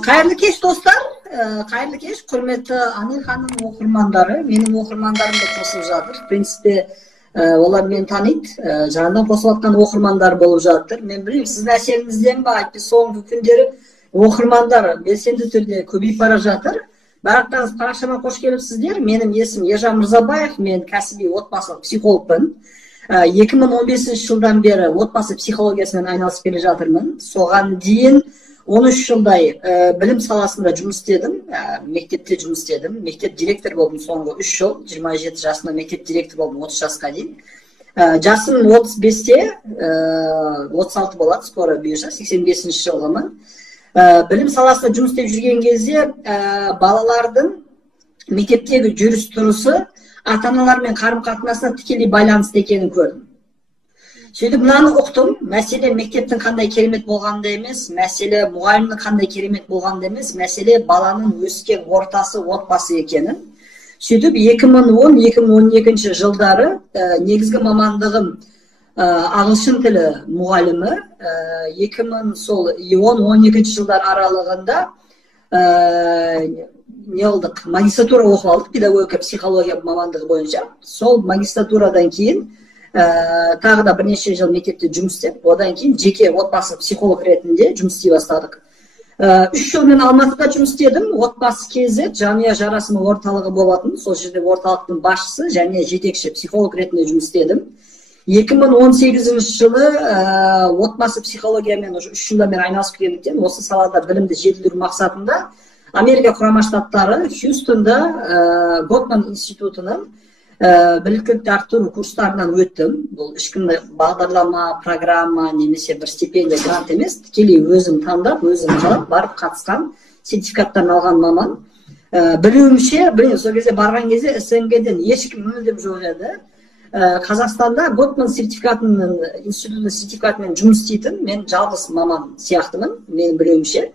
Кайырлы кеш достар, кайырлы кеш, құрметті Анель ханым оқырмандары, менің оқырмандарым да қосылып жатыр. В принципе, олар мені таниды, жаңадан қосылып жатқан оқырмандар болып жатыр. Мен білмеймін, сіздің әсеріңізден ба, айтпай соңғы күндері оқырмандар белсенді түрде көбейіп бара жатыр. Барлықтарыңыз парақшама қош келіпсіздер. Менің есімім Ержан Мырзабаев, мен кәсіби отбасылық психологпын. 2015 жылдан бері отбасы психологиясымен айналысып келе жатырмын. Соған дейін 13 жылдай білім саласында жұмыс істедім, мектепте жұмыс істедім. Мектеп директор болдым соңғы 3 жыл, 27 жасында мектеп директор болдым 30 жасқа дейін. Жасым 35-те, 36 болады, скоро бұйырса, 85 жылғымын. Білім саласында жұмыс істеп жүрген кезде балалардың мектептегі жүріс-тұрысы ата-аналармен қарым-қатынасына тікелей байланысты екенін көрдім. Сөйтіп мынаны ұқтым, мәселе мектептің қандай керемет болғанда емес, мәселе мұғалімнің қандай керемет болғанда емес, мәселе баланың өскен ортасы, отбасы екенін. Сөйтіп 2010-2012 жылдары негізгі мамандығым ағылшын тілі мұғалімі, 2010-12 жылдар аралығында магистратура оқып алдық, педагогика психология мамандығы бойынша. Сол магистратурадан кейін тағы да бірнеше жыл мектепте жұмыс істеп, одан кейін жеке отбасы психолог ретінде жұмыс істей бастадық. 3 жыл мен Алматыда жұмыс істедім. Отбасы кезі жанұя жарасымы орталығы болатын. Сол жерде орталықтың басшысы және жетекші психолог ретінде жұмыс істедім. 2018 жылы отбасы психологиямен 3 жылдан бері айналысып келгендіктен осы салада білімді жетілдіру мақсатында Америка құрама штаттары Хьюстонда Готман институтының біліктілікті арттыру курстарынан өттім. Бұл ешқандай бағдарлама, программа немесе бір стипендия, грант емес, тікелей өзім таңдап, өзім қалап барып қатысқан, сертификаттарын алған маман. Білуімше, сол кезде барған кезде СНГ-ден ешкім мүлдем жоқ еді. Қазақстанда Готман сертификатының институтының сертификатымен жұмыс істейтін мен жалғыз маман сияқтымын, менің білуімше.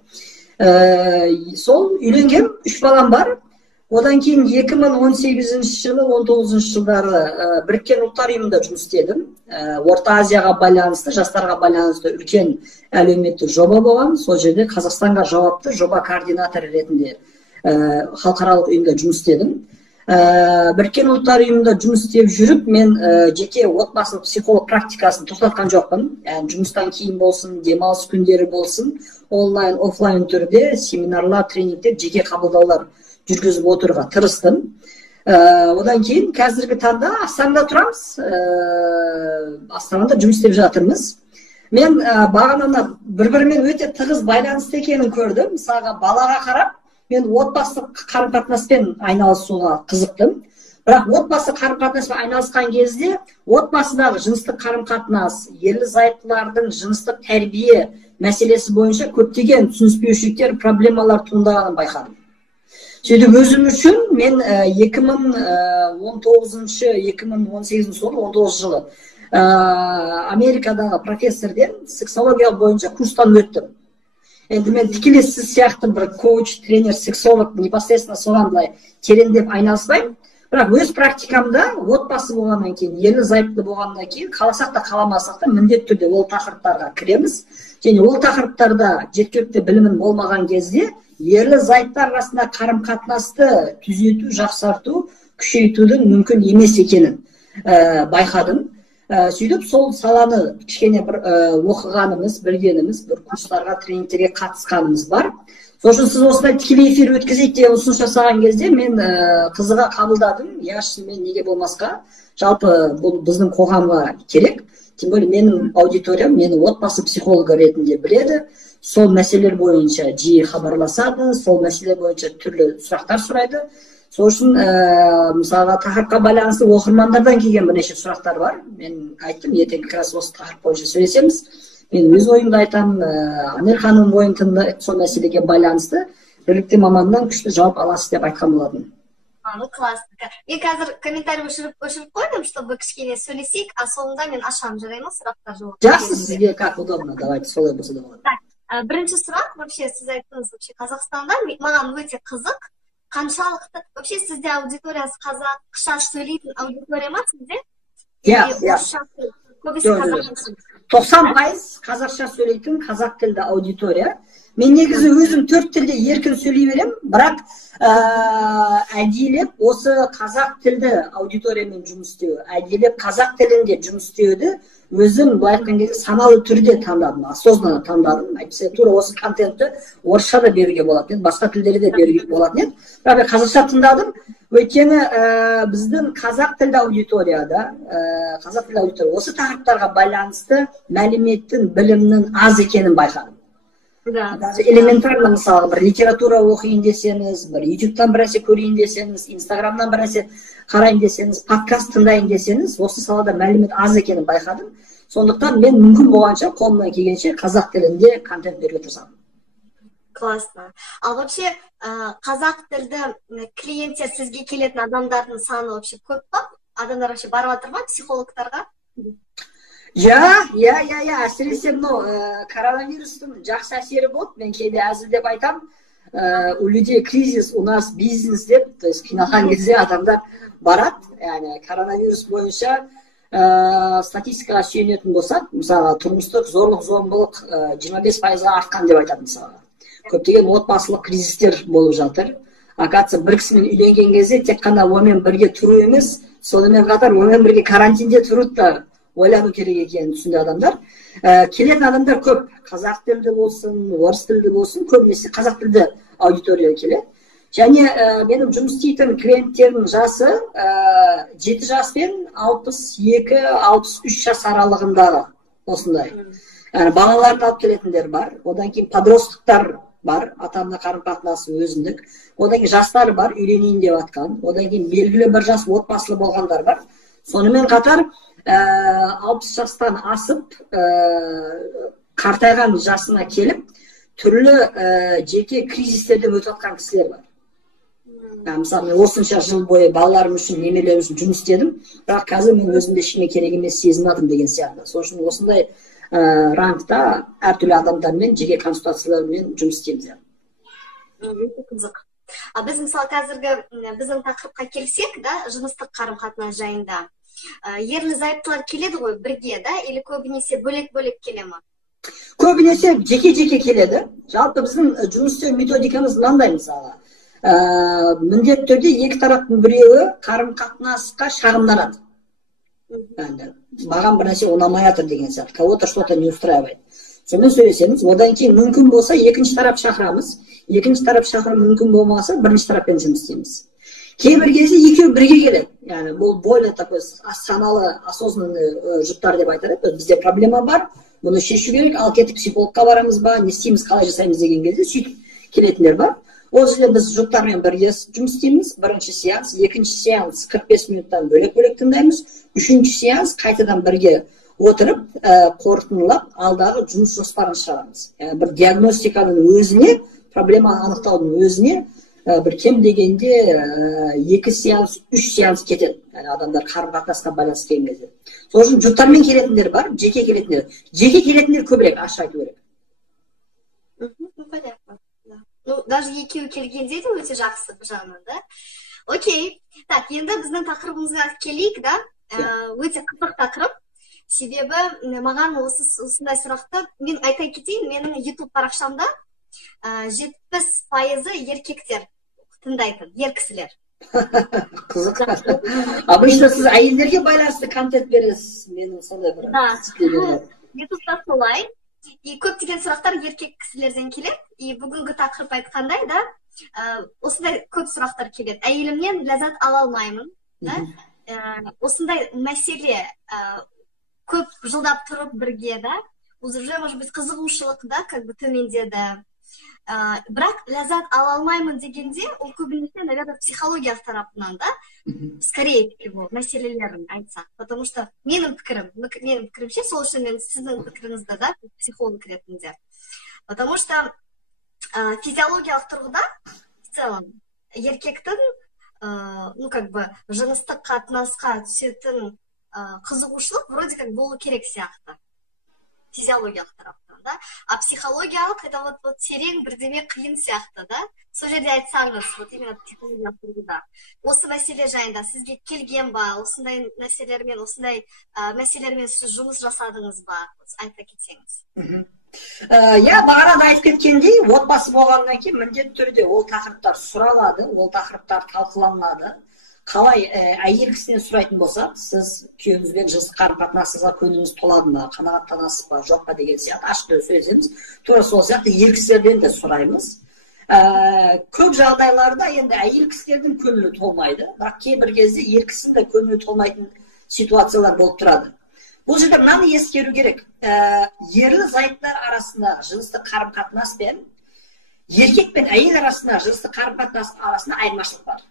Сол үйленгем, 3 балам бар. Одан кейін 2018 жылы, 19 жылдары Біріккен ұлттар ұйымында жұмыс істедім. Орта Азияға байланысты, жастарға байланысты үлкен әлеуметтік жоба болған. Сол жерде Қазақстанға жауапты жоба координаторы ретінде халықаралық ұйымда жұмыс істедім. Біріккен ұлттар ұйымында жұмыс істеп жүріп, мен жеке отбасылық психолог практикасын тоқтатқан жоқпын. Жұмыстан кейін болсын, демалыс күндері болсын, онлайн, офлайн түрде семинарлар, тренингтер, жеке қабылдаулар жүргізіп отыруға тырыстым. Одан кейін қазіргі таңда Астанада тұрамыз. Астанада жұмыс істеп жатырмыз. Мен бағананы бір-бірімен өте тығыз байланысты екенін көрдім. Мысалға балаға қарап, мен отбасылық қарым-қатынаспен айналысуға қызықтым. Бірақ отбасы қарым-қатынаспен айналысқан кезде отбасыдағы жыныстық қарым-қатынас, ерлі-зайыптылардың жыныстық тәрбие мәселесі бойынша көптеген түсініспеушіліктер, проблемалар туындағанын байқадым. Сөйтіп өзім үшін мен 2018 жылы Америкадағы профессорден сексология бойынша курстан өттім. Енді мен тікелей сіз сияқты бір коуч, тренер, сексолог непосредственно соған былай тереңдеп айналыспаймын. Бірақ өз практикамда отбасы болғаннан кейін, ерлі-зайыпты болғаннан кейін, қаласақ та қаламасақ та міндетті түрде ол тақырыптарға кіреміз. Және ол тақырыптарда жеткілікті білімін болмаған кезде ерлі-зайыптар арасында қарым-қатынасты түзету, жақсарту, күшейтудің мүмкін емес екенін байқадым. Сөйтіп сол саланы кішкене бір оқығанымыз, білгеніміз, бір курстарға, тренингтерге қатысқанымыз бар. Сосын сіз осындай тікелей эфир өткізейік деген ұсыныс жасаған кезде мен қызыға қабылдадым. Мен неге болмасқа, жалпы бұл біздің қоғамға керек. Тем более менің аудиториям мені отбасы психологы ретінде біледі. Сол мәселелер бойынша жиі хабарласады, сол мәселелер бойынша түрлі сұрақтар сұрайды. Сол үшін мысалға тақырыпқа байланысты оқырмандардан келген бірнеше сұрақтар бар. Мен айттым, ертең как осы тақырып бойынша сөйлесеміз. Мен өз ойымды айтамын, Анель ханым ойын тыңдап, сол мәселеге байланысты білікті маманнан күшті жауап аласыз деп айтқан болатын. Классно. Мен қазір комментарий өшіріп қойдым, чтобы кішкене сөйлесейік, а соңында мен ашамын, жарай ма, сұрақтар жоқ. Жақсы, сізге как удобно, давайте солай болса да болады. Бірінші сұрақ, вообще сіз айттыңыз, вообще Қазақстанда маған өте қызық, қаншалықты, вообще сізде аудиториясы қазақша сөйлейтін аудитория ма сізде? Иә. Көбісі қазақша. 90% қазақша сөйлейтін қазақ тілді аудитория. Мен негізі өзім 4 тілде еркін сөйлей берем, бірақ әдейілеп осы қазақ тілді аудиториямен жұмыс істеу, әдейілеп қазақ тілінде жұмыс істеуді өзім былай айтқан кезде саналы түрде таңдадым, осознанно таңдадым. Әйтпесе тура осы контентті орысша да беруге болатын еді, басқа тілдерде де беруге болатын еді. Бірақ мен қазақша тыңдадым, өйткені біздің қазақ тілді аудиторияда, осы тақырыптарға байланысты мәліметтің, білімнің аз екенін байқадым. Даже элементарно, мысалы, бір литература оқиын десеңіз, бір ютубтан бір нәрсе көрейін десеңіз, инстаграмнан бір нәрсе қарайын десеңіз, подкаст тыңдайын десеңіз, осы салада мәлімет аз екенін байқадым. Сондықтан мен мүмкін болғанша, қолымнан келгенше қазақ тілінде контент беруге тырысамын. Классно. Ал вообще қазақ тілді клиенттер, сізге келетін адамдардың саны вообще көп па? Адамдар вообще барып жатыр ма психологтарға? Әсіресе коронавирустың жақсы әсері болды. Мен кейде әзілдеп айтам, у людей кризис, у нас бизнес деп, то есть қиналған кезде адамдар барады. Яғни коронавирус бойынша статистикаға сүйенетін болсақ, мысалы, тұрмыстық зорлық-зомбылық 25%-ға артқан деп айтады мысалы. Көптеген отбасылық кризистер болып жатыр. Оказывается, бір кісімен үйленген кезде тек қана онымен бірге тұру емес, сонымен қатар онымен бірге карантинде тұруды да ойлану керек екенін түсінді адамдар. Келетін адамдар көп, қазақ тілді болсын, орыс тілді болсын, көбінесе қазақ тілді аудитория келеді. Және менің жұмыс істейтін клиенттердің жасы 7 жас пен 62-63 жас аралығындағы осындай. Балаларды алып келетіндер бар, одан кейін подростықтар бар, ата-ана қарым-қатынасы өзіндік, одан кейін жастар бар, үйленейін деп жатқан, одан кейін белгілі бір жас отбасылы болғандар бар. Сонымен қатар 60 жастан асып, қартайған жасына келіп, түрлі жеке кризистерден өтіп жатқан кісілер бар. Мысалы, мен осынша жыл бойы балаларым үшін, немерелерім үшін жұмыс істедім, бірақ қазір мен өзімде ешкімге керек емес сезінадым деген сияқты. Сол үшін осындай рангта әртүрлі адамдармен, жеке консультациялармен жұмыс істейміз. Өте қызық. Біз мысалы қазіргі біздің тақырыпқа келсек, жыныстық қарым-қатынас жайында. Ерлі-зайыптылар келеді ғой бірге, или көбінесе бөлек-бөлек келе ма? Көбінесе жеке-жеке келеді. Жалпы біздің жұмыс істеу методикамыз мынандай мысалы. Міндетті түрде екі тараптың біреуі қарым-қатынасқа шағымданады. Маған бір нәрсе ұнамай жатыр деген сияқты. Кого-то что-то не устраивает. Сонымен сөйлесеміз, одан кейін мүмкін болса екінші тарап шақырамыз. Екінші тарап шақыру мүмкін болмаса бірінші тараппен жұмыс істейміз. Кейбір кезде екеуі бірге келеді. Яғни бұл более такой саналы, осознанный жұптар деп айтады. Бізде проблема бар, бұны шешу керек, ал кетіп психологқа барамыз ба, не істейміз, қалай жасаймыз деген кезде сөйтіп келетіндер бар. Ол жерде біз жұптармен бірге жұмыс істейміз. Бірінші сеанс, екінші сеанс 45 минуттан бөлек-бөлек тыңдаймыз. Үшінші сеанс қайтадан бірге отырып, қорытындылап, алдағы жұмыс жоспарын шығарамыз. Бір диагностиканың өзіне, проблеманы анықтаудың өзіне бір кем дегенде 2 сеанс, 3 сеанс кетеді. Адамдар қарым-қатынасқа байланысты келген кезде. Сол үшін жұптармен келетіндер бар, жеке келетіндер. Жеке келетіндер көбірек, ашық айту керек. Понятно. Даже екеуі келгенде де өте жақсы бір жағынан, да? Окей. Так, енді біздің тақырыбымызға келейік, да? Өте қызық тақырып. Себебі маған осындай сұрақты мен айта кетейін, менің YouTube парақшамда 70% еркектер тыңдайтын, ер кісілер. Қызық. Обычно сіз әйелдерге байланысты контент бересіз, менің сондай бір түсінігім. YouTube'да солай. И көптеген сұрақтар еркек кісілерден келеді. И бүгінгі тақырып айтқандай, да, осындай көп сұрақтар келеді. Әйелімнен ләззат ала алмаймын, да? Осындай мәселе көп жылдап тұрып бірге, да? Уже, может быть, қызығушылық, да, как бы төмендеді. Бірақ ләззат ала алмаймын дегенде, ол көбінесе, наверное, психология тарапынан, да? Скорее всего, мәселелерін айтсақ. Потому что менің пікірімше, сол үшін мен сіздің пікіріңізді, да, психолог ретінде. Потому что физиологиялық тұрғыда, в целом, еркектің, ну, как бы, жыныстық қатынасқа түсетін қызығушылық вроде как болу керек сияқты. физиологиялық тараптан да. А психологиялық это вот терең бірдеме қиын сияқты да. Сол жерде айтсаңыз, вот именно психологиялық тұрғыда. Осы мәселе жайында сізге келген ба? Осындай мәселелермен сіз жұмыс жасадыңыз ба? Айта кетсеңіз. Я бағана айтып кеткендей, отбасы болғаннан кейін міндетті түрде ол тақырыптар сұралады, ол тақырыптар талқыланады. Қалай әйел кісінен сұрайтын болса, сіз күйеуіңізбен жыныстық қарым-қатынасыңызға көңіліңіз толады ма, қанағаттанасыз ба, жоқ па деген сияқты ашық сөйлесеміз. Тура сол сияқты ер кісілерден де сұраймыз. Көп жағдайларда енді әйел кісілердің көңілі толмайды, бірақ кейбір кезде ер кісінің де көңілі толмайтын ситуациялар болып тұрады. Бұл жерде мынаны ескеру керек. Ерлі зайыптылар арасында жыныстық қарым-қатынас пен еркек пен әйел арасында жыныстық қарым-қатынас арасында айырмашылық бар.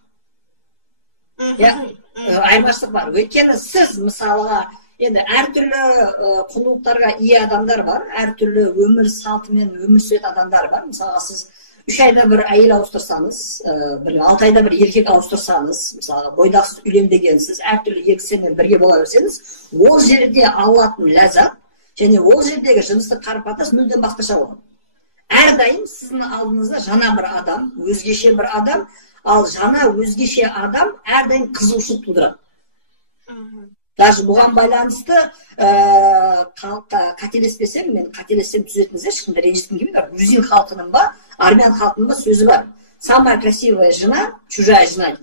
Айырмашылық бар. Өйткені сіз мысалға енді әртүрлі құндылықтарға ие адамдар бар, әртүрлі өмір салтымен өмір сүретін адамдар бар. Мысалға сіз 3 айда бір әйел ауыстырсаңыз, 6 айда бір еркек ауыстырсаңыз, мысалға бойдақсыз үйленбегенсіз, әртүрлі еркектермен бірге бола берсеңіз, ол жерде алатын ләззат және ол жердегі жыныстық қарым-қатынас мүлдем басқаша болады. Әрдайым сіздің алдыңызда жаңа бір адам, өзгеше бір адам, ал жаңа өзгеше адам әрдайым қызығушылық тудырады. Даже бұған байланысты қателеспесем, мен қателессем түзетіңіздер, ешкімді ренжіткім келмейді. Грузин халқының ба, армян халқының ба сөзі бар. Самая красивая жена, чужая жена.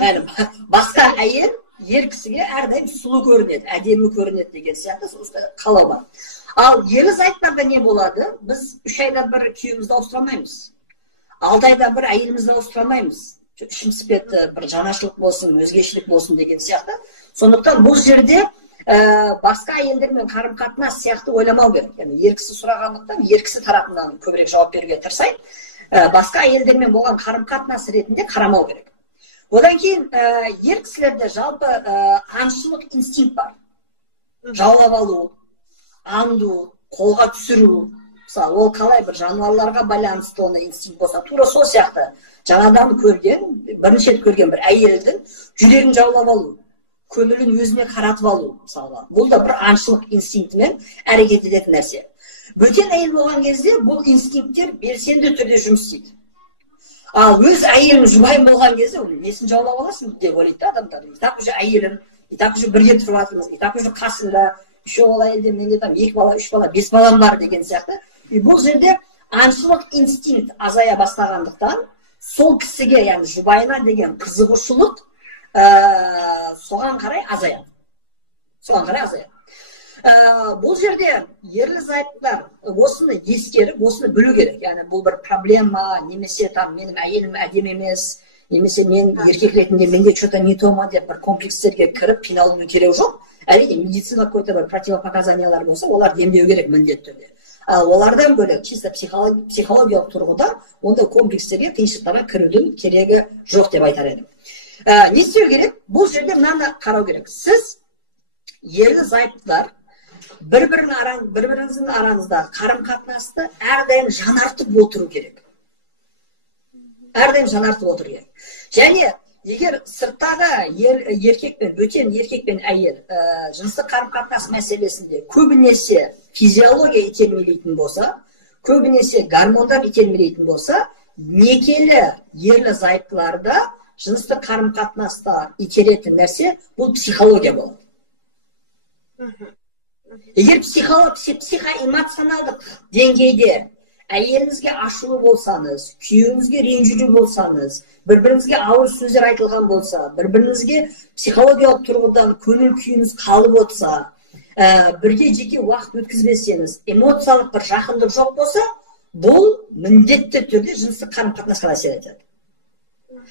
Yani басқа әйел ер кісіге әрдайым сұлу көрінеді, әдемі көрінеді деген сияқты қалау бар. Ал ерлі зайыптарда не болады? Біз 3 айда бір күйеуімізді ауыстырамаймыз. 6 айда бір әйелімізді ауыстырамаймыз. Шымсыпетті бір жаңашылық болсын, өзгешілік болсын деген сияқты. Сондықтан бұл жерде басқа әйелдермен қарым-қатынас сияқты ойламау керек. Yani ер кісі сұрағандықтан, ер кісі тарапынан көбірек жауап беруге тырысайық. Басқа әйелдермен болған қарым-қатынас ретінде қарамау керек. Одан кейін ер кісілерде жалпы аңшылық инстинкт бар. Жаулап алу, аңду, қолға түсіру. Мысалы, ол қалай бір жануарларға байланысты оны инстинкт болса, тура сол сияқты жаңадан көрген, бірінші рет көрген бір әйелдің жүрегін жаулап алу, көңілін өзіне қаратып алу, мысалға. Бұл да бір аңшылық инстинктімен әрекет ететін нәрсе. Бөтен әйел болған кезде бұл инстинкттер белсенді түрде жұмыс істейді. Ал өз әйелің жұбайың болған кезде, несін жаулап аласың деп ойлайды адамдар. И так уже әйелім, и так уже бірге тұрып жатырмыз, и так уже қасында, үшеу бала елде, менде там 2 бала, 3 бала, 5 балам бар деген сияқты. И бұл жерде аңшылық инстинкт азая бастағандықтан, сол кісіге, яғни жұбайына деген қызығушылық соған қарай азаяды. Соған қарай азаяды. Бұл жерде ерлі зайыптылар осыны ескеріп, осыны білу керек. Яғни бұл бір проблема, немесе там менің әйелім әдемі емес, немесе мен еркек ретінде менде что-то не то ма деп бір комплекстерге кіріп қиналудың керегі жоқ. Әрине медицина какой-то бір противопоказаниялар болса, олар демдеу керек міндетті түрде. Ал олардан бөлек чисто психологиялық тұрғыда ондай комплекстерге, қиыншылықтарға кірудің керегі жоқ деп айтар едім. Не істеу керек? Бұл жерде мынаны қарау керек. Сіз ерлі зайыптылар бір-біріңіздің араңыздағы қарым-қатынасты әрдайым жанартып отыру керек. Әрдайым жанартып отыру керек. Және егер сырттағы еркекпен, бөтен еркекпен әйел жыныстық қарым-қатынас мәселесінде көбінесе физиология итермелейтін болса, көбінесе гормондар итермелейтін болса, некелі ерлі зайыптыларда жыныстық қарым-қатынаста итеретін нәрсе бұл психология болады. Егер психоэмоционалдық деңгейде әйеліңізге ашулы болсаңыз, күйеуіңізге ренжулі болсаңыз, бір-біріңізге ауыр сөздер айтылған болса, бір-біріңізге психологиялық тұрғыдан көңіл күйіңіз қалып отырса, бірге жеке уақыт өткізбесеңіз, эмоциялық бір жақындық жоқ болса, бұл міндетті түрде жыныстық қарым-қатынасқа әсер етеді.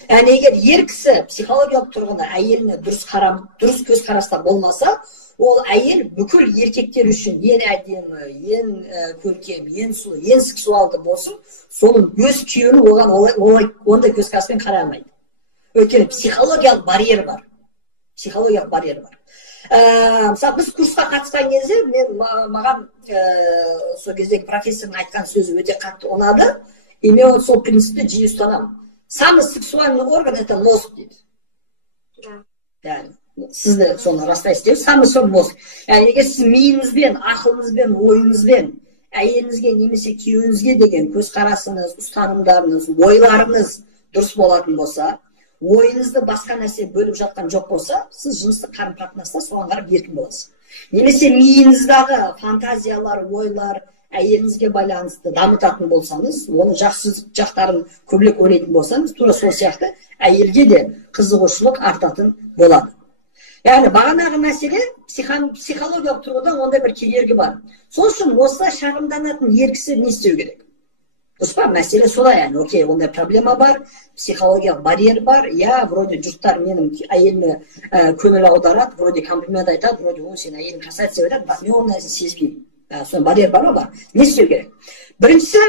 Яғни егер ер кісі психологиялық тұрғыда әйеліне дұрыс көзқараста болмаса, ол әйел бүкіл еркектер үшін ең әдемі, ең көркем, ең сұлу, ең сексуалды болсын, соның өз күйеуін оған ондай көзқараспен қарай алмайды. Өйткені психологиялық барьер бар. Психологиялық барьер бар. Мысалы, біз курсқа қатысқан кезде, маған сол кездегі профессордың айтқан сөзі өте қатты ұнады, и мен сол принципті жиі ұстанамын. Самый сексуальный орган – это мозг, дейді. Сіз де соны растайсыз деп, самый сон мозг. Егер сіз миыңызбен, ақылыңызбен, ойыңызбен әйеліңізге немесе күйеуіңізге деген көзқарасыңыз, ұстанымдарыңыз, ойларыңыз дұрыс болатын болса, ойыңызды басқа нәрсе бөліп жатқан жоқ болса, сіз жыныстық қарым-қатынаста соған қарап еркін боласыз. Немесе миыңыздағы фантазиялар, ойлар әйеліңізге байланысты дамытатын болсаңыз, оны жақсы жақтарын көбірек ойлайтын болсаңыз, тура сол сияқты әйелге де қызығушылық артатын болады. Яғни бағанағы мәселе психологиялық тұрғыдан ондай бір кедергі бар. Сол үшін осылай шағымданатын ер кісі не істеу керек? Дұрыс па? Мәселе солай, яғни окей, ондай проблема бар, психологиялық барьер бар, вроде жұрттар менің әйеліме көңіл аударады, вроде комплимент айтады, вроде ол сен әйелің красавица деп айтады, мен ол нәрсе сезбеймін. Соны барьер бар ма? Бар. Не істеу керек? Біріншісі,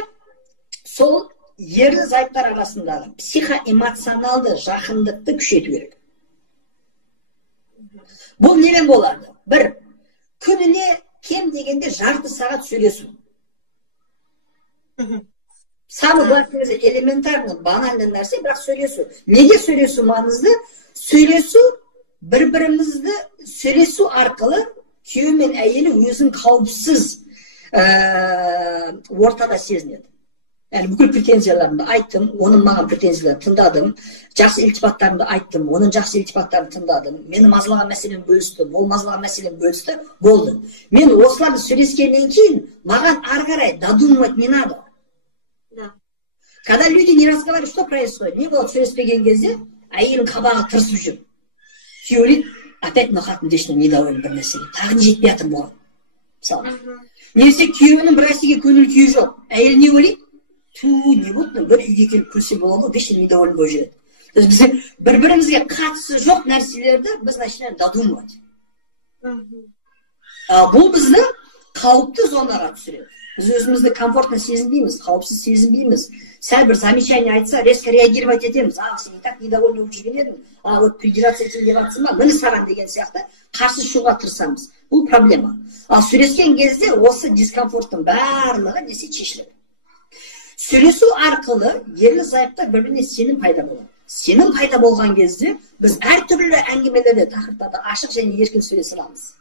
сол ерлі зайыптар арасындағы психоэмоционалды жақындықты күшейту керек. Бұл немен болады? Бір, күніне кем дегенде жарты сағат сөйлесу. Самый главный элементарный, банальный нәрсе, бірақ сөйлесу. Неге сөйлесу маңызды? Сөйлесу, бір-бірімізді сөйлесу арқылы күйеу мен әйелі өзін қауіпсіз ортада сезінеді. Яғни бүкіл претензияларымды айттым, оның маған претензияларын тыңдадым, жақсы илтипаттарымды айттым, оның жақсы илтипаттарын тыңдадым, мені мазалаған мәселені бөлістім, ол мазалаған мәселені бөлісті, болды. Мен осыларды сөйлескеннен кейін, маған ары қарай додумывать не надо. Когда люди не разговаривают, что происходит? Не болады сөйлеспеген кезде, әйелің қабағы тырысып жүр. Күйеу ойлайды, опять мына қатын вечно недоволен бір нәрсеге, тағы не жетпей жатыр бұған. Мысалы. Немесе күйеуінің бір нәрсеге көңіл күйі жоқ, әйелі не ойлайды? Не болды, бір үйге келіп күлсе болады, вечно недоволен болып жүреді. То есть біз бір-бірімізге қатысы жоқ нәрселерді біз начинаем додумывать. Бұл бізді қауіпті зонаға түсіреді. Біз өзімізді комфортно сезінбейміз, қауіпсіз сезінбейміз. Сәл бір замечание айтса, резко реагировать етеміз. Сен и так недовольны болып жүрген едің, вот придираться етейін деп жатсың ба, міне саған деген сияқты қарсы шығуға тырысамыз. Бұл проблема. Ал сөйлескен кезде осы дискомфорттың барлығы несе шешіледі. Сөйлесу арқылы ерлі зайыптар бір-біріне сенім пайда болады. Сенім пайда болған кезде біз әртүрлі әңгімелерде, тақырыптарда ашық және еркін сөйлесе аламыз.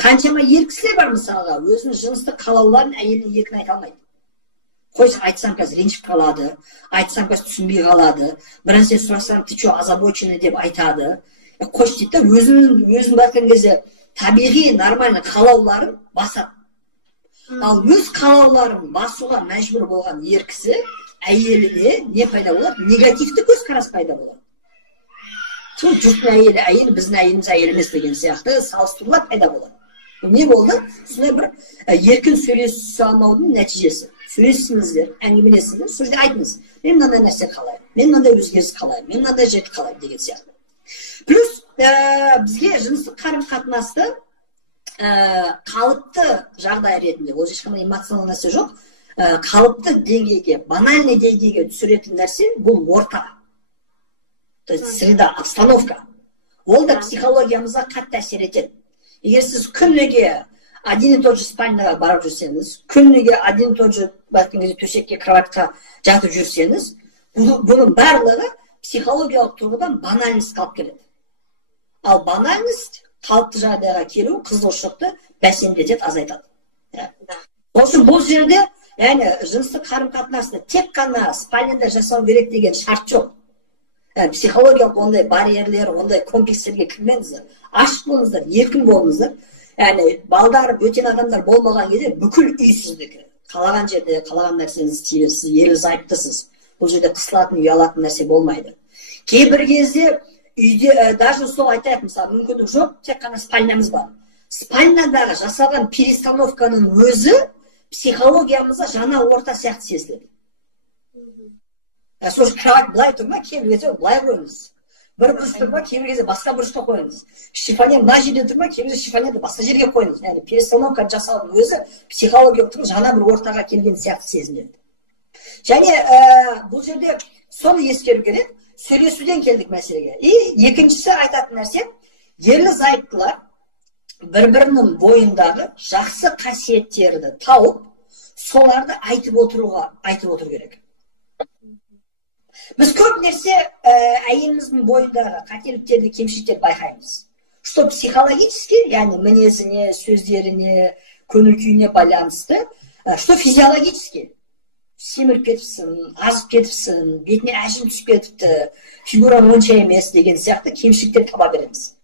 Қаншама ер кісілер бар мысалға, өзінің жыныстық қалауларын әйеліне еркін айта алмайды. Қой, айтсам қазір ренжіп қалады, айтсам қазір түсінбей қалады, бір нәрсе сұрасам, ты что, озабоченный деп айтады. Қойшы дейді, өзін баққан кезде табиғи, нормальный қалауларын басады. Ал өз қалауларын басуға мәжбүр болған ер кісі әйеліне не пайда болады? Негативті көзқарас пайда болады. Жұрттың әйелі, біздің әйеліміз әйел емес деген сияқты салыстырулар пайда болады. Не болды? Сондай бір еркін сөйлесе алмаудың нәтижесі. Сөйлесіңіздер, әңгімелесіңіздер, сол жерде айтыңыз. Мен мынандай нәрсе қалаймын, мен мынандай өзгеріс қалаймын, мен мынандай жерді қалаймын деген сияқты. Плюс бізге жыныстық қарым-қатынасты қалыпты жағдай ретінде, ол ешқандай эмоционалды нәрсе жоқ, қалыпты деңгейге, банальный деңгейге түсіретін нәрсе бұл орта. То есть среда, обстановка. Ол да психологиямызға қатты әсер етеді. Егер сіз күніге один и тот же спальняға барып жүрсеңіз, күніге один и тот же төсекке, кроватқа жатып жүрсеңіз, бұның барлығы психологиялық тұрғыдан банальность қалып келеді. Ал банальность қалыпты жағдайға келу қызығушылықты бәсеңдетеді, азайтады. Осы бұл жерде, яғни жыныстық қарым-қатынасты тек қана спальняда жасау керек деген шарт жоқ. Психологиялық ондай барьерлер, ондай комплекстерге кірмеңіздер, ашық болыңыздар, еркін болыңыздар. Яғни балдар, бөтен адамдар болмаған кезде бүкіл үй сіздікі. Қалаған жерде, қалаған нәрсеңізді істей бересіз, сіз ерлі зайыптысыз. Бұл жерде қысылатын, ұялатын нәрсе болмайды. Кейбір кезде үйде, даже сол айтайық, мысалы, мүмкіндік жоқ, тек қана спальнямыз бар. Спальнядағы жасалған перестановканың өзі психологиямызда жаңа орта сияқты сезіледі. Сол кровать былай тұр ма, кейбір кезде былай қойыңыз. Бір бұрыш тұр ма, кейбір кезде басқа бұрышқа қойыңыз. Шифоньер мына жерде тұр ма, кейбір кезде шифоньерді басқа жерге қойыңыз. Яғни перестановка жасаудың өзі психологиялық жаңа бір ортаға келген сияқты сезінеді. Және бұл жерде соны ескеру керек. Сөйлесуден келдік мәселеге. И екіншісі айтатын нәрсе, ерлі зайыптылар бір-бірінің бойындағы жақсы қасиеттерді тауып, соларды айтып отыру керек. Біз көп нәрсе әйеліміздің бойындағы қателіктерді, кемшіліктерді байқаймыз. что психологически, яғни мінезіне, сөздеріне, көңіл күйіне байланысты, что физиологически. Семіріп кетіпсің, азып кетіпсің, бетіне әжім түсіп кетіпті, фигураң онша емес деген сияқты кемшіліктер таба береміз.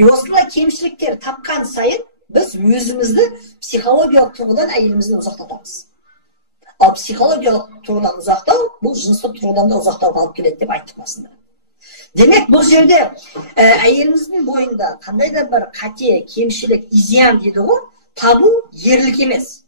И осындай кемшіліктер тапқан сайын біз өзімізді психологиялық тұрғыдан әйелімізден ұзақтатамыз. Ал психологиялық тұрғыдан ұзақтау, бұл жыныстық тұрғыдан да ұзақтауға алып келеді деп айттық басында. Демек, бұл жерде әйеліміздің бойында қандай да бір қате, кемшілік, изян дейді ғой, табу ерлік емес.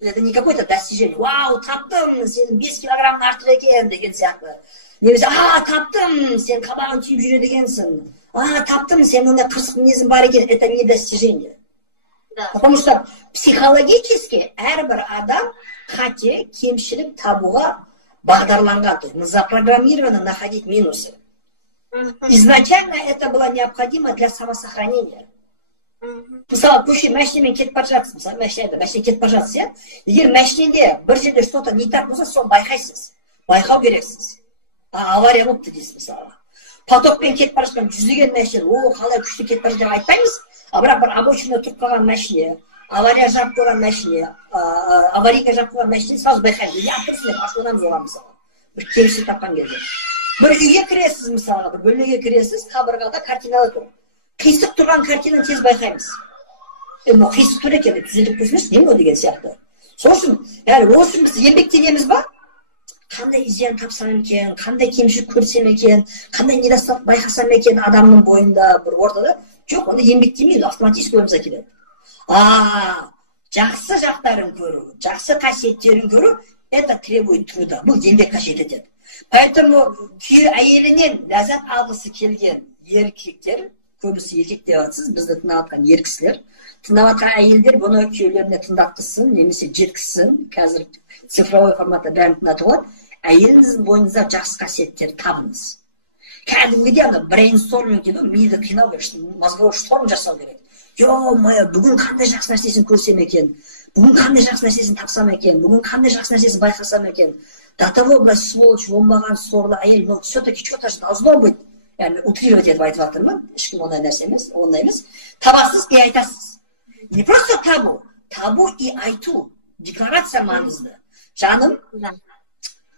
Это не какое-то достижение. Вау, таптым, сенің 5 килограмм артық екен деген сияқты. Немесе, таптым, сен қабағын түйіп жүреді екенсің. Таптым, сен ондай қырсық мінезің бар екен. Это не достижение. Потому что психологически әрбір адам қате, кемшілік табуға бағдарланған. То есть мы запрограммированы находить минусы. Изначально это было необходимо для самосохранения. Мысалы, көше машинамен кетіп бара жатсыз, мысалы, машина кетіп бара жатсыз, иә? Егер машинеде бір жерде что-то не так болса, соны байқайсыз. Байқау керексіз. Авария болыпты дейсіз, мысалы. Потокпен кетіп бара жатқан жүздеген машина, қалай күшті кетіп бара жатыр деп айтпаймыз, бірақ бір обочинада тұрып қалған машина, авария жабып қойған машина, аварийка жабып қойған машина, сразу байқаймыз. Апырсын деп ашуланамыз оған, мысалы. Бір кемшілік тапқан кезде. Бір үйге кіресіз, мысалы, бір бөлмеге кіресіз, қабырғада картиналар тұр. Қисық тұрған картинаны тез байқаймыз. Қисық тұр екен, түзеліп көрсеңіз, не деген сияқты. Сол үшін, осы біз еңбектенеміз ба? Қандай изян тапсам екен, қандай кемшілік көрсем екен, қандай недостатық байқасам екен адамның бойында, бір ортада. Жоқ, онда еңбектемейді, автоматически ойымызға келеді. Жақсы жақтарын көру, жақсы қасиеттерін көру, это требует труда. Бұл еңбек қажет етеді. Поэтому әйелінен ләззат алғысы келген еркектер, көбісі еркек деп жатсыз, бізді тыңдаватқан ер кісілер, тыңдаватқан әйелдер бұны күйеулеріне тыңдатқызсын, немесе жеткізсін, қазір цифровой форматта бәрін тыңдатып алады. Әйеліңіздің бойыңызда жақсы қасиеттер табыңыз. Кәдімгідей ана брейнсторминг дейді, миды қинау керек, мозговой шторм жасау керек. Ё-моё, бүгін қандай жақсы нәрсесін көрсем екен, бүгін қандай жақсы нәрсесін тапсам екен, бүгін қандай жақсы нәрсесін байқасам екен. До того, сволочь, оңбаған сорлы әйел, но все-таки что-то же должно быть. Яғни утрировать етіп айтып жатырмын, ешкім ондай нәрсе емес, ондай емес. Табасыз и айтасыз. Не просто табу, табу и айту. Декларация маңызды. Жаным,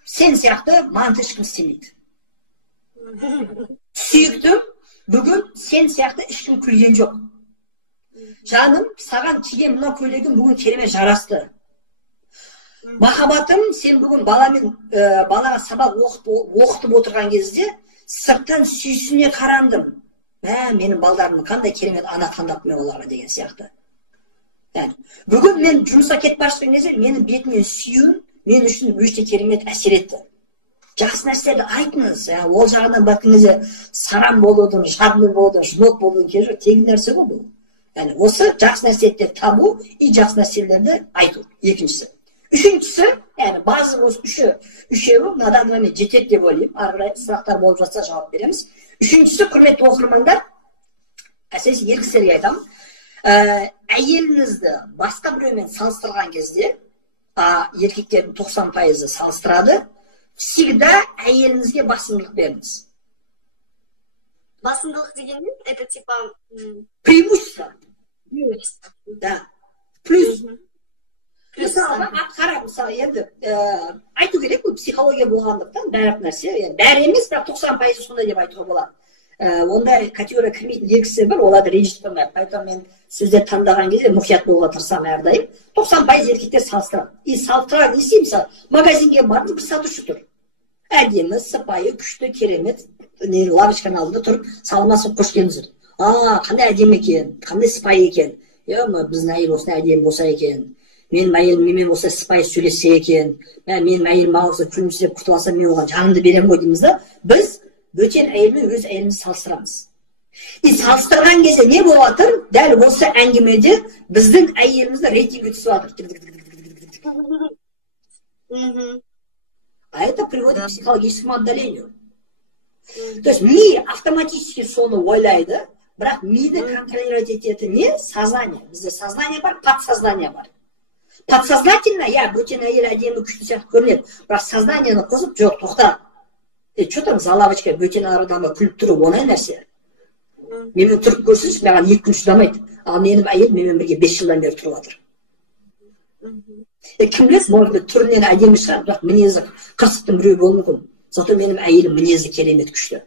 сен сияқты маған ешкім істемейді. Сүйіктім, бүгін сен сияқты ешкім күлген жоқ. Жаным, саған киген мына көйлегім бүгін керемет жарасты. Махаббатым, сен бүгін балаға сабақ оқытып отырған кезде сырттан сүйсіне қарандым. Менің балдарымның қандай керемет ана таңдап мен оларға деген сияқты. Бүгін мен жұмысқа кетіп бара жатқан кезде менің бетімнен сүюін мен үшін өте керемет әсер етті. Жақсы нәрселерді айтыңыз. Ол жағынан бақыңызда сарам болудың, жадны болудың, жмот болудың керегі жоқ, тегін нәрсе ғой бұл. Осы жақсы нәрселерді табу и жақсы нәрселерді айту. Екіншісі. Үшіншісі, базы осы үшеуі на данный момент жетеді деп ойлаймын. Ары қарай сұрақтар болып жатса жауап береміз. Үшіншісі, құрметті оқырмандар, әсіресе ер кісілерге айтамын. Әйеліңізді басқа біреумен салыстырған кезде, еркектердің 90% салыстырады, всегда әйеліңізге басымдылық беріңіз. Басымдылық дегенмен, это типа... Преимущество. Да. Плюс. Мысалы, мысалы, енді айту керек, бұл психология болғандықтан бәрі нәрсе, бәрі емес, бірақ 90% сондай деп айтуға болады. Ондай категория кірмейтін ер кісілер бар, оларды ренжітіп қоймайық. Поэтому мен сіздерді таңдаған кезде мұқият болуға тырысамын әрдайым. 90% еркектер салыстырады. И салыстырады, не істеймін, мысалы, магазинге бардым, бір сатушы тұр. Әдемі, сыпайы, күшті, керемет, лавочканың алдында тұрып, саламатсыз қош келдіңіздер. Қандай әдемі екен, қандай сыпайы екен. Біздің әйел осындай әдемі болса екен. Менің әйелім менімен осылай сыпайы сөйлесе екен. Менің әйелім маған күлімсіреп құтып алса, мен оған жанымды беремін ғой дейміз да. Біз бөтен әйелмен өз әйелімізді салыстырамыз. И салыстырған кезде не болып жатыр? Дәл осы әңгімеде біздің әйелімізді рейтингі түсіп жатыр. А это приводит к психологическому отдалению. То есть ми автоматически соны ойлайды, бірақ миді контролировать ететін не? Сознание. Бізде сознание бар, подсознание бар. Подсознательно, бөтен әйел әдемі күшті сияқты көрінеді. Бірақ сознанияны қосып, жоқ, тоқта. Что там за лавочка бөтен адамға күліп тұру, оңай нәрсе. Менімен тұрып көрсінші, маған 2 күн шыдамайды. Ал менің әйелім менімен бірге 5 жылдан бері тұрып жатыр. Кім біледі, может быть, түрінен әдемі шығар, бірақ мінезі қырсықтың біреу болуы мүмкін. Зато менің әйелім мінезі керемет күшті.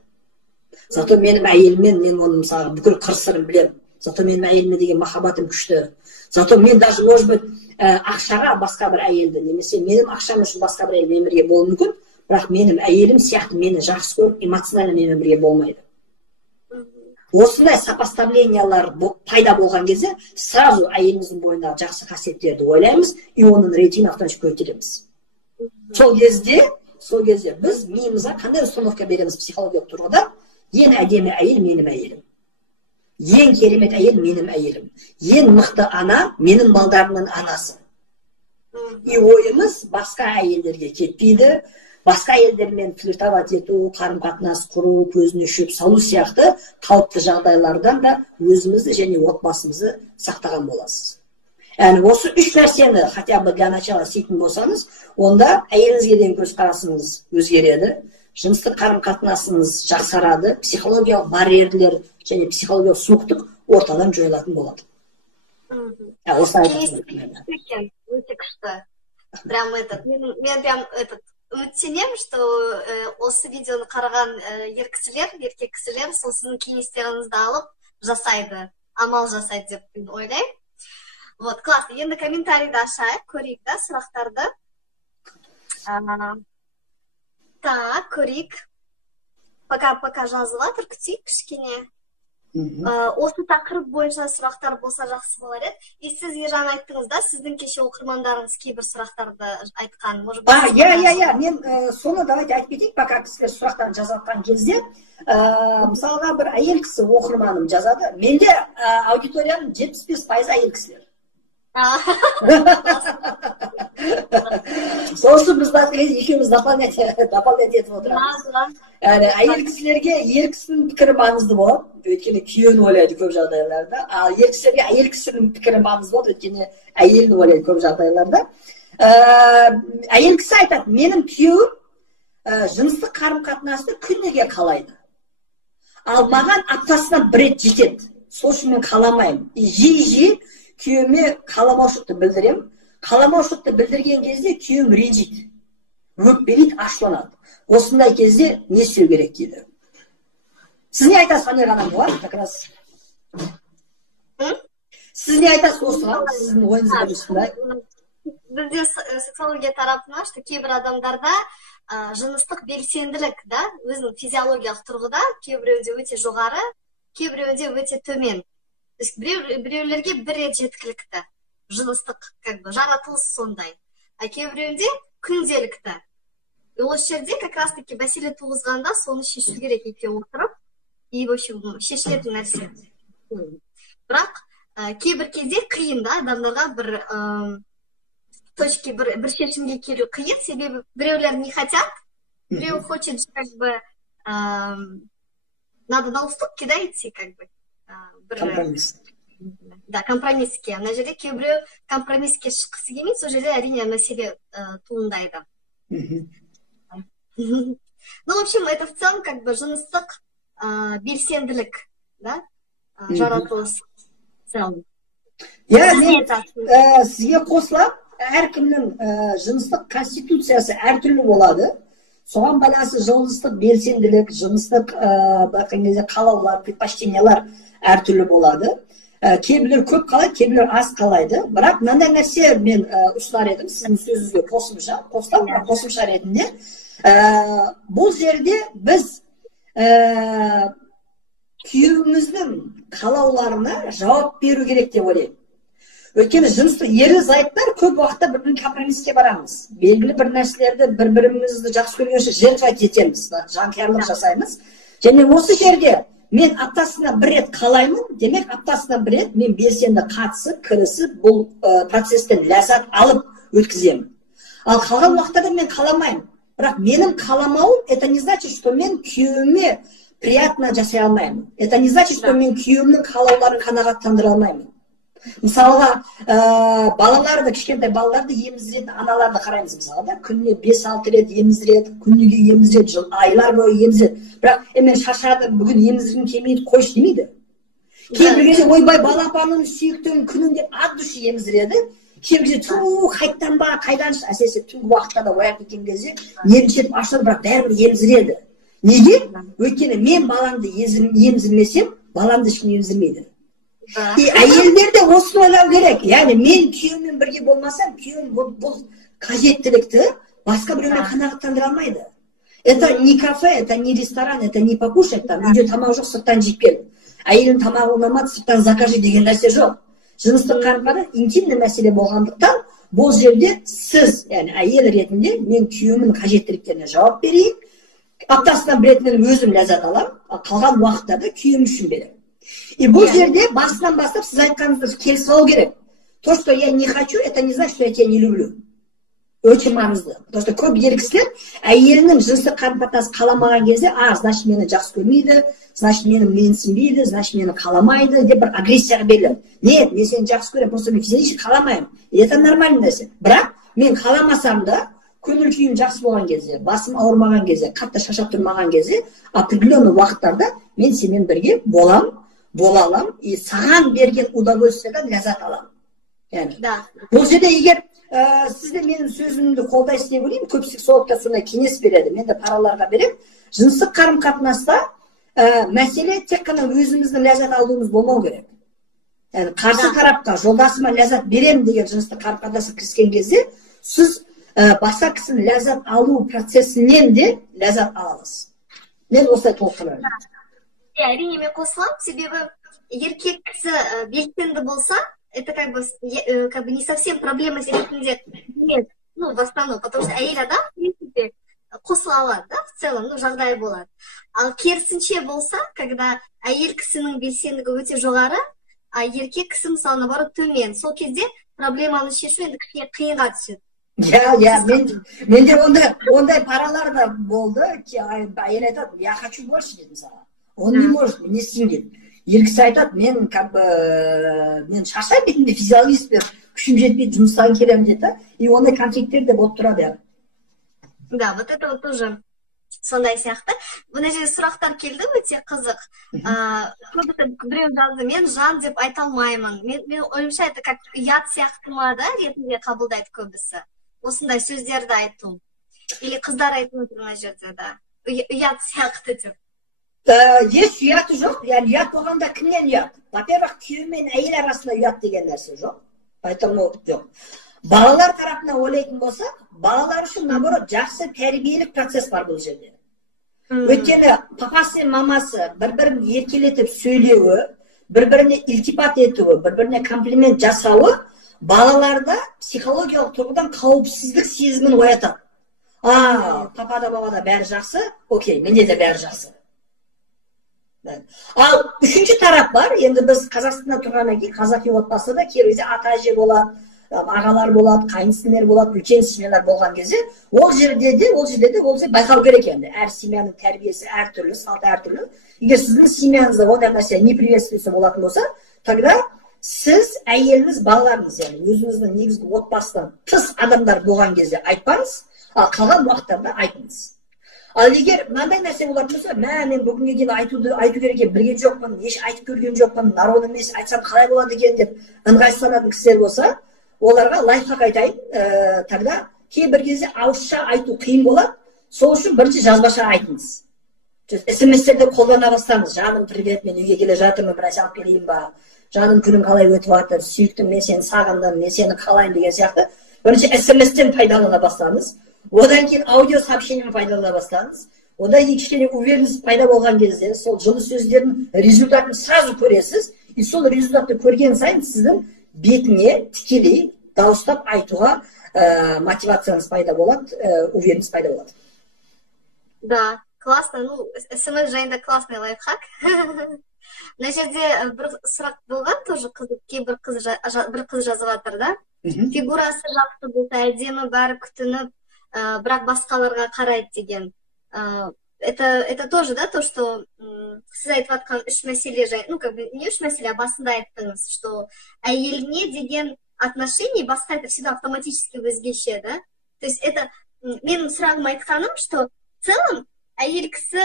Зато менің әйеліммен мен оның мысалы бүкіл қыр-сырын білемін. Зато менің әйеліме деген махаббатым күшті. Зато мен даже, может быть, ақшаға басқа бір әйелді, немесе менің ақшам үшін басқа бір әйелмен бірге болуы мүмкін, бірақ менің әйелім сияқты мені жақсы көріп, эмоционально менімен бірге болмайды. Осындай сопоставлениялар пайда болған кезде, сразу әйеліміздің бойындағы жақсы қасиеттерді ойлаймыз, и оның рейтингін автоматически көтереміз. Сол кезде біз миымызға қандай установка береміз психологиялық тұрғыда? Ең әдемі әйел менің әйелім. Ең керемет әйел менің әйелім. Ең мықты ана менің балдарымның анасы. И ойымыз басқа әйелдерге кетпейді. Басқа әйелдермен флиртовать ету, қарым-қатынас құру, көзіне шөп салу сияқты қауіпті жағдайлардан да өзімізді және отбасымызды сақтаған боласыз. Яғни осы 3 нәрсені хотя бы для начала істейтін болсаңыз, онда әйеліңізге деген көзқарасыңыз өзгереді, жыныстық қарым-қатынасыңыз жақсарады, психологиялық барьерлер және психологиялық суықтық ортадан жойылатын болады. Осы айтатын. Өте күшті. Прям мен прям үміттенемін, что осы видеоны қараған еркек кісілер сол сіздің кеңестеріңізді алып жасайды, амал жасайды деп ойлаймын. Вот, классно. Енді комментарийді ашайық, көрейік да сұрақтарды. Так, көрейік. Пока жазылып жатыр, күтейік кішкене. Осы тақырып бойынша сұрақтар болса жақсы болар еді. И сіз Ержан айттыңыз да, сіздің кеше оқырмандарыңыз кейбір сұрақтарды айтқан. Мен соны давайте айтып кетейік, пока кісілер сұрақтарын жазатқан кезде. Мысалға бір әйел кісі оқырманым жазады. Менде аудиторияның 75% әйел кісілер. Сосын біз екеуміз дополнять етіп отырамыз. Әйел кісілерге ер кісінің пікірі маңызды болады, өйткені күйеуін ойлайды көп жағдайларда. Ал ер кісілерге әйел кісінің пікірі маңызды болады, өйткені әйелін ойлайды көп жағдайларда. Әйел кісі айтады, менің күйеуім жыныстық қарым-қатынасты күніге қалайды. Ал маған аптасына 1 рет жетеді. Сол үшін мен қаламаймын. Жиі күйеуіме қаламаушылықты білдіремін. Қаламаушылықты білдірген кезде күйеуім ренжиді, өкпелейді, ашуланады. Осындай кезде не істеу керек дейді. Сіз не айтасыз, қандай ғана болар? Как раз. Сіз не айтасыз осыған? Сіздің ойыңыз қандай? Бізде сексология тарапынан, что кейбір адамдарда жыныстық белсенділік, да, өзінің физиологиялық тұрғыда кейбіреуде өте жоғары, кейбіреуде өте төмен. Біреулерге 1 рет жеткілікті. Жыныстық, жаратылыс сондай. А кейбіреуде күнделікті. Осы жерде как раз таки мәселе туғызғанда соны шешу керек екеуі отырып, и в общем шешілетін нәрсе. Бірақ кейбір кезде қиын да, адамдарға бір точке, бір шешімге келу қиын, себебі біреулер не хотят, біреу хочет, как бы надо на уступки, да, идти, как бы. Компромисс. Да, компромисске. Ана жерде кейбіреу компромисске шыққысы келмейді, сол жерде әрине мәселе туындайды. Ну, в общем, это в целом как бы жыныстық белсенділік, да, жаратылыс в целом. Сізге қосылам, әркімнің жыныстық конституциясы әртүрлі болады. Соған байланысты жыныстық белсенділік, жыныстық қалаулар, предпочтениялар әртүрлі болады. Кейбіреулер көп қалайды, кейбіреулер аз қалайды. Бірақ мынандай нәрсе мен ұсынар едім, сіздің сөзіңізге қосымша ретінде. Бұл жерде біз күйеуіміздің қалауларына жауап беру керек деп ойлаймын. Өйткені жыныстық ерлі-зайыптар көп уақытта бір-бірін компромисске барамыз. Белгілі бір нәрселерді бір-бірімізді жақсы көргенше жертвовать етеміз, жанқиярлық жасаймыз. Және осы жерде мен аптасына 1 рет қалаймын, демек аптасына 1 рет мен белсенді қатысып, кірісіп, бұл процестен ләззат алып өткіземін. Ал қалған уақыттарда мен қаламаймын. Бірақ менің қаламауым, это не значит, что мен күйеуіме приятно жасай алмаймын. Это не значит, что мен күйеуімнің қалауларын қанағаттандыра алмаймын. Мысалға, балаларды, кішкентай балаларды еміздіретін аналарды қараймыз мысалға да, күніне 5-6 рет еміздіреді, күніге еміздіреді, айлар бойы еміздіреді. Бірақ мен шаршадым, бүгін еміздіргім келмейді, қойшы демейді. Кейбір кезде ойбай балапанын сүйіктің күнінде от души еміздіреді. Кейбір кезде қайттан ба, қайдан әсіресе түнгі уақытта да ояқ кеткен кезде емшетіп ашылады, бірақ бәрібір еміздіреді. Неге? Өйткені мен баламды еміздірмесем, баламды ешкім еміздірмейді. Әйелдер де осыны ойлау керек. Яғни мен күйеуіммен бірге болмасам, күйеуім бұл қажеттілікті басқа біреумен қанағаттандыра алмайды. Это не кафе, это не ресторан, это не покушать там. Үйде тамақ жоқ, сырттан жеп кел. Әйелдің тамағы ұнамады, сырттан закажи деген нәрсе жоқ. Жыныстық қарым-қатынас интимді мәселе болғандықтан, бұл жерде сіз, яғни әйел ретінде мен күйеуімнің қажеттіліктеріне жауап берейін. Аптасынан бір рет мен өзім ләззат аламын, қалған уақыттарда күйеуім үшін беремін. И бұл жерде басынан бастап сіз айтқаныңызды келісіп алу керек. То, что я не хочу, это не значит, что я тебя не люблю. Өте маңызды. Потому что көп ер кісілер әйелінің жыныстық қарым-қатынас қаламаған кезде, значит мені жақсы көрмейді, значит мені менсінбейді, значит мені қаламайды деп бір агрессияға беріледі. Нет, мен сені жақсы көремін, просто мен физически қаламаймын. Это нормальный нәрсе. Бірақ мен қаламасам да, көңіл күйім жақсы болған кезде, басым ауырмаған кезде, қатты шаршап тұрмаған кезде, определенный уақыттарда мен сенімен бірге бола алам, и саған берген удовольствиеден ләззат алам. Бұл жерде егер сіз де менің сөзімді қолдайсыз деп ойлаймын, көп сексологтар сондай кеңес береді, мен де параларға беремін. Жыныстық қарым-қатынаста мәселе тек қана өзіміздің ләззат алуымыз болмау керек. Қарсы тарапқа жолдасыма ләззат беремін деген жыныстық қарым-қатынасқа кіріскен кезде, сіз басқа кісінің ләззат алу процесінен де ләззат аласыз. Мен осылай толықтырамын. Әрине мен қосыламын, себебі еркек кісі белсенді болса, это как бы не совсем проблема ретінде нет, в основном, потому что әйел адам, в принципе, қосыла алады, да, в целом, жағдай болады. Ал керісінше болса, когда әйел кісінің белсендігі өте жоғары, а еркек кісі мысалы наоборот төмен, сол кезде проблеманы шешу енді кішкене қиынға түседі. Менде ондай паралар да болды, әйел айтады, я хочу больше дейді мысалы. Он не может, не істеймін дейді. Ер кісі айтады, мен шаршаймын, мен физиологически күшім жетпейді, жұмыстан келемін дейді, и ондай конфликттер де болып тұрады. Да, вот это вот тоже сондай сияқты. Бұны жерде сұрақтар келді, өте қызық. Біреу жазды, мен жан деп айта алмаймын. Мен ойымша, это как ұят сияқты ма да, ретінде қабылдайды көбісі. Осындай сөздерді айту. Или қыздар айтып отыр мына жерде, да. Ұят сияқты деп. Еш ұяты жоқ, яғни ұят болғанда кімнен ұят? Во-первых, күйеу мен әйел арасында ұят деген нәрсе жоқ. Поэтому жоқ. Балалар тарапынан ойлайтын болсақ, балалар үшін наоборот жақсы тәрбиелік процесс бар бұл жерде. Өйткені папасы мен мамасы бір-бірін еркелетіп сөйлеуі, бір-біріне илтипат етуі, бір-біріне комплимент жасауы балаларда психологиялық тұрғыдан қауіпсіздік сезімін оятады. Папада бабада бәрі жақсы, окей, менде де бәрі жақсы. Ал үшінші тарап бар, енді біз Қазақстанда тұрғаннан кейін қазақи отбасыда кейбір кезде ата-әже болады, ағалар болады, қайынсіңлілер болады, үлкен семьялар болған кезде, ол жерде де байқау керек енді. Әр семьяның тәрбиесі әртүрлі, салты әртүрлі. Егер сіздің семьяңызда ондай нәрсе не приветствуется болатын болса, тогда сіз әйеліңіз, балаларыңыз, яғни өзіңіздің негізгі отбасынан тыс адамдар болған кезде айтпаңыз, ал қалған уақыттарда айтыңыз. Ал егер мынандай нәрсе болатын болса, мен бүгінге дейін айту керек білген жоқпын, еш айтып көрген жоқпын, народ емес, айтсам қалай болады екен деп ыңғайсызданатын кісілер болса, оларға лайфхак айтайын, тогда кейбір кезде ауызша айту қиын болады, сол үшін бірінші жазбаша айтыңыз. СМС-терді қолдана бастаңыз. Жаным, привет, мен үйге келе жатырмын, біраз алып келейін ба? Жаным, күнің қалай өтіп жатыр? Сүйіктім, мен сені сағындым, мен сені қалаймын деген сияқты. Бірінші СМС-тен пайдалана бастаңыз. Одан кейін аудио сообщениені пайдалана бастаңыз. Одан кейін кішкене уверенность пайда болған кезде сол жылы сөздердің результатын сразу көресіз. И сол результатты көрген сайын сіздің бетіне тікелей дауыстап айтуға мотивацияңыз пайда болады, уверенность пайда болады. Да, классно. СМС жайында классный лайфхак. Мына жерде бір сұрақ болған, тоже кейбір қыз жазып жатыр да. Фигурасы жақсы болса, әдемі, бәрі күтініп, бірақ басқаларға қарайды деген. это тоже, да, то, что сіз айтып жатқан үш мәселе, ну, как бы, не үш мәселе, а басында айттыңыз, что әйеліне деген отношение басқа это всегда автоматически өзгеше, да? То есть это, менің сұрағым айтқаным, что в целом әйел кісі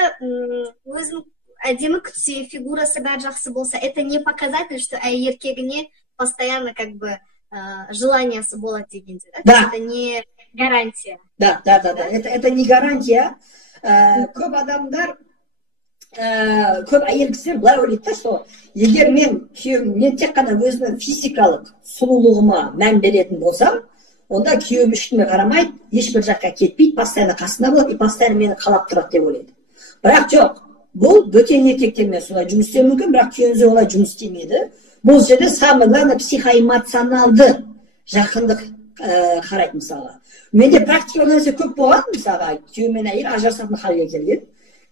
өзін әдемі күтсе, фигурасы бәрі жақсы болса, это не показатель, что еркегіне постоянно как бы желаниясы болады дегенде, да? Это не гарантия. Да. Это не гарантия. Көп адамдар, көп әйел кісілер былай ойлайды да, что егер мен тек қана өзімнің физикалық сұлулығыма мән беретін болсам, онда күйеуім ешкімге қарамайды, ешбір жаққа кетпейді, постоянно қасында болады и постоянно мені қалап тұрады деп ойлайды. Бірақ жоқ, бұл бөтен еркектермен солай жұмыс істеуі мүмкін, бірақ күйеуіңізде олай жұмыс істемейді. Бұл жерде самое главное психоэмоционалды жақындық қарайды мысалға. Менде практикалық нәрсе көп болған, мысалға күйеу мен әйел ажырасатын халге келген.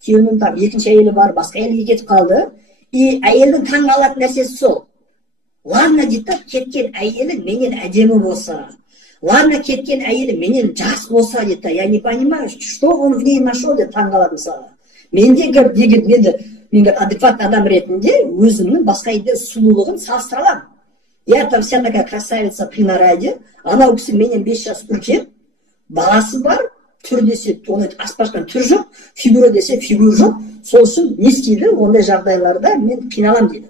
Күйеуінің там екінші әйелі бар, басқа әйелге кетіп қалды. И әйелдің таң қалатын нәрсесі сол. Ладно дейді, кеткен әйелі менен әдемі болса, ладно кеткен әйелі менен жас болса дейді, я не понимаю, что он в ней нашел деп таң қалады мысалға. Менде адекватный адам ретінде өзімнің басқа әйелдер сұлулығын салыстыра аламын. Я там вся такая красавица при нараде, анау кісі менен 5 жас үлкен, баласы бар, түр десе, оны аспаштан түр жоқ, фигура десе, фигура жоқ. Сол үшін не істейді, ондай жағдайларда мен қиналам дейді.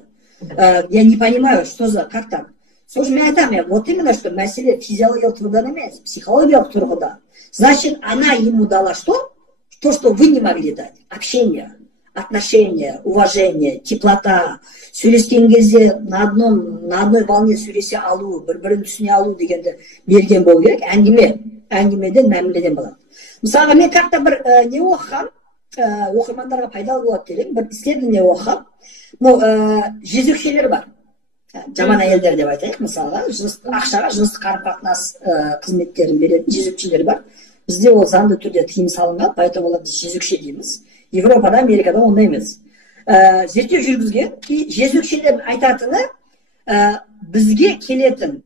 Я не понимаю, что за, как так. Сол үшін мен айтамын, вот именно, что мәселе физиологиялық тұрғыдан емес, психологиялық тұрғыда. Значит, она ему дала что? То, что вы не могли дать. Общение, отношения, уважение, теплота. Сөйлескен кезде на одной волне сөйлесе алу, бір-бірін түсіне алу дегенді берген болу керек. Әңгімеден мәміледен болады. Мысалға мен как-то бір не оқығам, оқырмандарға пайдалы болады деген, бір исследование оқығам. Жезөкшелер бар. Жаман әйелдер деп айтайық, мысалға, ақшаға жыныстық қарым-қатынас қызметтерін беретін жезөкшелер бар. Бізде ол заңды түрде тыйым салынған, поэтому оларды жезөкше дейміз. Европада, Америкада ондай емес. Зерттеу жүргізген, жезөкшелердің айтатыны, бізге келетін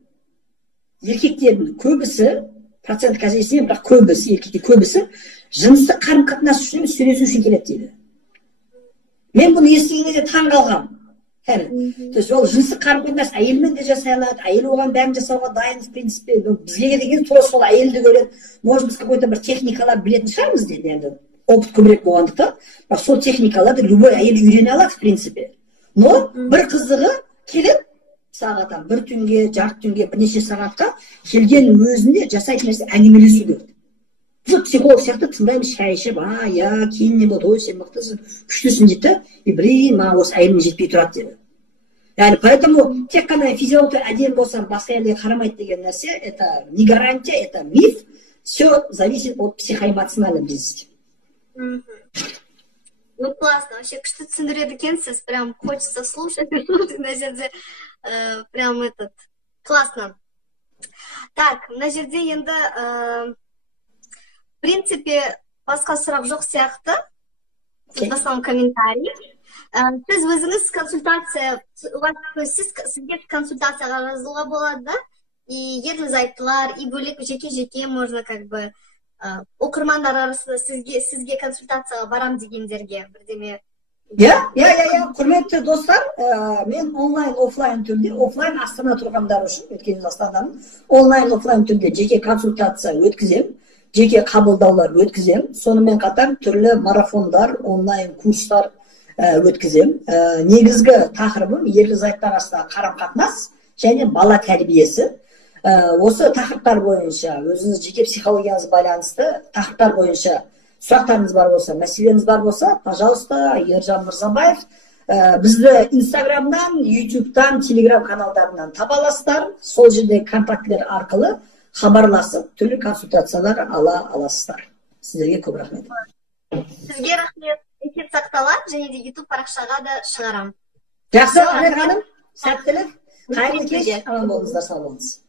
еркектердің көбісі, процент қазесінен, бірақ көбісі, еркекте көбісі, жыныстық қарым-қатынас үшін сөйлесу үшін келеді дейді. Мен бұны естіген кезде таң қалғам. То есть ол жыныстық қарым-қатынас әйелмен де жасай алады, әйел оған бәрін жасауға дайын, в принципе, бізге деген тура сол әйелді көреді, может біз какой-то бір техникалар білетін шығармыз дейді, енді опыт көбірек болғандықтан, бірақ сол техникаларды любой әйел үйрене алады, в принципе. Но бір қызығы келіп, сағаттан бір түнге, жарты түнге, бірнеше сағатқа келген өзінде жасайтын нәрсе әңгімелесу керек. Біз психолог сияқты тыңдаймыз, шай ішіп, кейін не болды, ой, сен мықтысың, күштісің дейді, и блин, маған осы әйеліме жетпей тұрады деді. Yani поэтому тек қана физиология әдемі болсам, басқа әйелге қарамайды деген нәрсе, это не гарантия, это миф, все зависит от психоэмоциональной близости. Ну, классно, вообще, күшті түсіндіреді екенсіз, прям хочется слушать, на жерде, прям классно. Так, на жерде енді, в принципе, басқа сұрақ жоқ сияқты, басқан комментарий. Сіз өзіңіз консультация, сізге консультацияға жазылуға болады, да? И ерлі-зайыптылар, и бөлек жеке-жеке можно как бы оқырмандар арасында сізге консультацияға барам дегендерге бірдеме. Құрметті достар, мен онлайн, офлайн түрде, офлайн Астана тұрғандар үшін, өткеніз Астананың, онлайн, офлайн түрде жеке консультация өткізем, жеке қабылдаулар өткізем, сонымен қатар түрлі марафондар, онлайн курстар өткізем. Негізгі тақырыбым ерлі-зайыптылар арасында қарым-қатынас және бала тәрбиесі. Осы тақырыптар бойынша, өзіңіз жеке психологияңыз байланысты тақырыптар бойынша сұрақтарыңыз бар болса, мәселеңіз бар болса, пожалуйста, Ержан Мырзабаев бізді Инстаграмнан, Ютубтан, Телеграм каналдарынан таба аласыздар. Сол жердегі контактілер арқылы хабарласып, түрлі консультациялар ала аласыздар. Сіздерге көп рахмет. Сізге рахмет. Эфир сақталады, және де YouTube парақшаға да шығарам. Жақсы, Анар ханым, сәттілік, қайырлы кеш, аман болыңыздар, сау болыңыз.